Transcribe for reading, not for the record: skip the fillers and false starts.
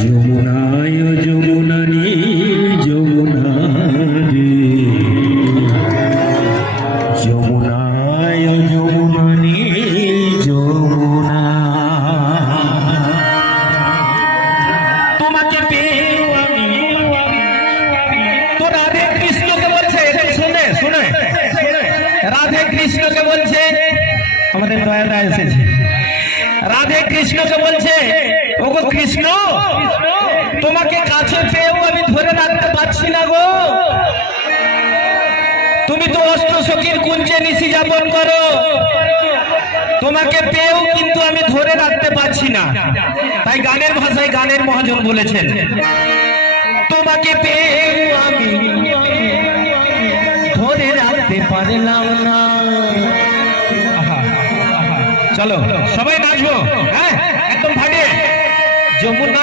যমুনায় যমুনা নীল যমুনা রে, যমুনায় যমুনা নীল যমুনা। তোমাকে পেয়ে আমি তো রাধে কৃষ্ণকে বলছে, শুনে শুনে রাধে কৃষ্ণকে বলছে, আমাদের দয়াটা এসেছে, রাধে কৃষ্ণকে বলছে, ওগো কৃষ্ণ তোমাকে কাছে পেয়েও আমি ধরে রাখতে পারছি না গো, তুমি তো অষ্টসখীর কুঞ্জে নিশি যাপন করো, তোমাকে পেয়েও কিন্তু আমি ধরে রাখতে পারছি না। তাই গানের ভাষায় গানের মহাজন বলেছেন, তোমাকে পেয়েও আমি ধরে রাখতে পারলাম না। চলো সবাই নাচবো, হ্যাঁ একদম ফাটিয়ে। যমুনা